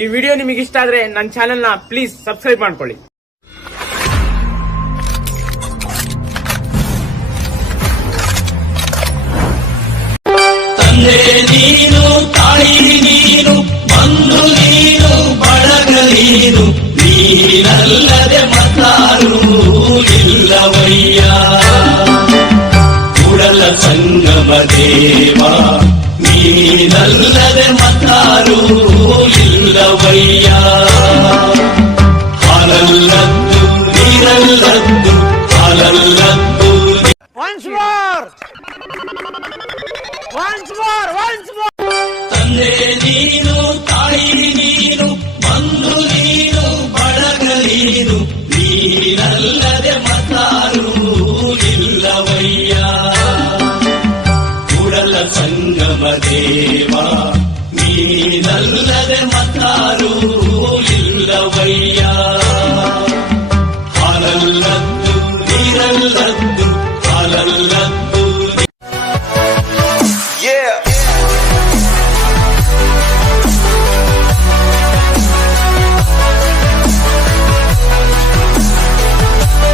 ಈ ವಿಡಿಯೋ ನಿಮಗೆ ಇಷ್ಟ ಆದ್ರೆ ನನ್ನ ಚಾನೆಲ್ ನ ಪ್ಲೀಸ್ ಸಬ್ಸ್ಕ್ರೈಬ್ ಮಾಡ್ಕೊಳ್ಳಿ. ತಂದೆ ನೀನು, ತಾಯಿ ನೀನು, ಬಂಧು ನೀನು, ಬಳಗ ನೀನು, ನೀನಲ್ಲದೆ ಮತ್ತಾರು ಇಲ್ಲವಯ್ಯ. ಕೂಡಲ ಸಂಗಮ ದೇವ ನೀನಲ್ಲದೆ ಮತ್ತಾರು ಇಲ್ಲವಯ್ಯ. ಹಾಲಲ್ಲದ್ದು ನೀರಲ್ಲದ್ದು ಹಾಲಲ್ಲದ್ದು. ತಂದೆ ನೀನು, ತಾಯಿ ನೀನು, ಬಂಧು ನೀನು, ಬಳಗ ನೀನು, ನೀನಲ್ಲದೆ ಮತ್ತಾರು ಇಲ್ಲವಯ್ಯ. ಕೂಡಲ ಸಂಗಮ ದೇವ ನೀನಲ್ಲದೆ ಮತ್ತಾರು ಇಲ್ಲವಯ್ಯ. ಹಾಲಲ್ಲದ್ದು ನೀರಲ್ಲದ್ದು